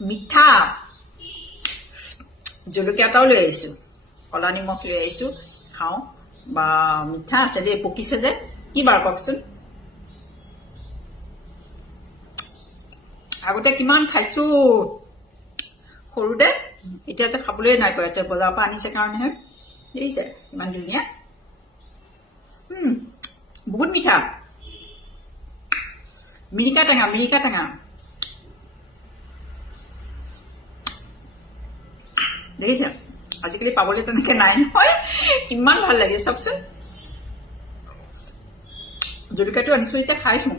মিঠা জলকীয়া এটাও লৈ আহিছোঁ, কলা নিমখ লৈ আহিছোঁ, খাওঁ। বা মিঠা আছে দেই, পকিছে যে। কি বাৰ কওকচোন। আগতে কিমান খাইছো সৰুতে, এতিয়া যে খাবলৈ নাই পৰা, বজাৰৰ পৰা আনিছে কাৰণেহে। দেখিছে ইমান ধুনীয়া। বহুত মিঠা, মিৰিকা টেঙা, মিৰিকা টেঙা। দেখিছে আজিকালি পাবলৈ তেনেকে নাই নহয়, কিমান ভাল লাগে চাওকচোন। জলকীয়াটো আনিছো, এতিয়া খাইছো।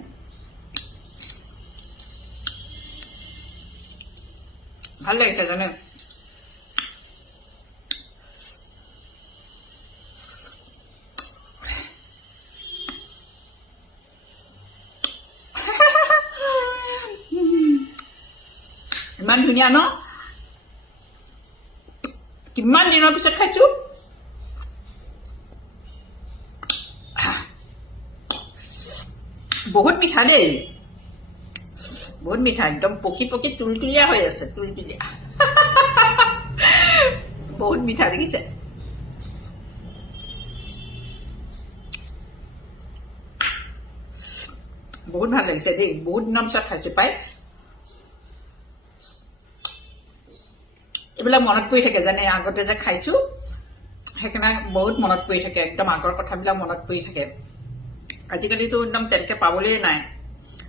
ভাল লাগিছে জানে। ইমান ধুনীয়া ন, কিমান দিনৰ পিছত খাইছো। বহুত মিঠা দেই, বহুত মিঠা, একদম পকি পকি তুলতুলীয়া হৈ আছে, তুলতুলীয়া। বহুত মিঠা দেখিছে। বহুত ভাল লাগিছে দেই, বহুত দিনৰ পিছত খাইছো পাই। এইবিলাক মনত পৰি থাকে জানে, আগতে যে খাইছো সেইকাৰণে বহুত মনত পৰি থাকে, একদম আগৰ কথাবিলাক মনত পৰি থাকে। আজিকালিতো একদম তেনেকে পাবলেই নাই।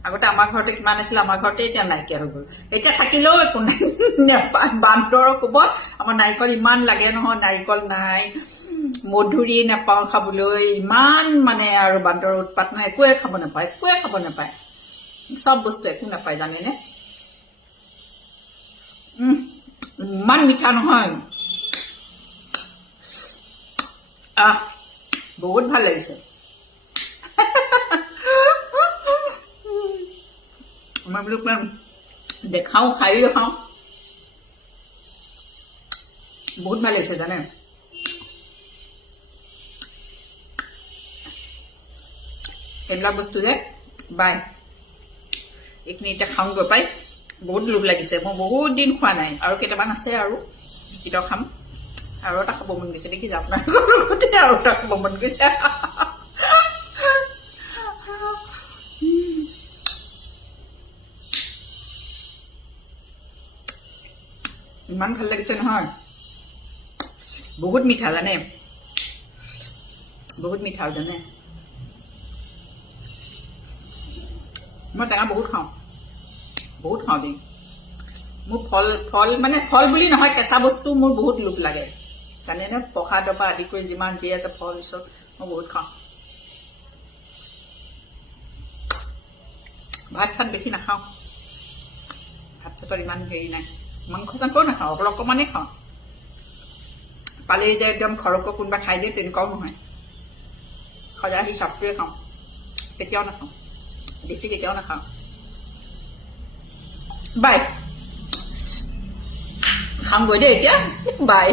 আগতে আমাৰ ঘৰতে কিমান আছিল, আমাৰ ঘৰতে এতিয়া নাইকিয়া হৈ গ'ল। এতিয়া থাকিলেও একো নাই, বান্দৰৰ কোবত আমাৰ নাৰিকল ইমান লাগে নহয়, নাৰিকল নাই, মধুৰি নাপাওঁ খাবলৈ, ইমান মানে আৰু বান্দৰৰ উৎপাত নহয়, একোৱে খাব নাপায়, একোৱে খাব নাপায়, চব বস্তু একো নাপায় জানেনে। ইমান মিঠা নহয়, বহুত ভাল লাগিছে। মই বোলো দেখাও, খাইও দেখাও, বহুত ভাল লাগিছে জানে। এইবিলাক বস্তু যে বাই এইখিনি এতিয়া খাওঁগৈ পাই, বহুত লোভ লাগিছে। মই বহুত দিন খোৱা নাই, আৰু কেইটামান আছে, আৰু কেইটা খাম। আৰু এটা খাব মন গৈছে, দেখিছে আপোনালোকৰ লগতে আৰু এটা খাব মন গৈছে। ইমান ভাল লাগিছে নহয়, বহুত মিঠা জানে, বহুত মিঠা জানে। মই টেঙা বহুত খাওঁ, বহুত খাওঁ দেই। মোৰ ফল মানে ফল বুলি নহয়, কেঁচা বস্তু মোৰ বহুত লোভ লাগে জানেনে। প্ৰসাদৰ পৰা আদি কৰি যিমান যি আছে ফল চব মই বহুত খাওঁ। ভাত চাত বেছি নাখাওঁ, ভাত চাতৰ ইমান হেৰি নাই, মাংস চাংসও নাখাওঁ, অকণমানেই খাওঁ। পালেই যে একদম খৰকৈ কোনোবা খাই দিয়ে তেনেকুৱাও নহয়, সদায় হিচাপটোৱে খাওঁ, কেতিয়াও নাখাওঁ, বেছি কেতিয়াও নাখাওঁ। বাই, খামগৈ দেই এতিয়া, বাই।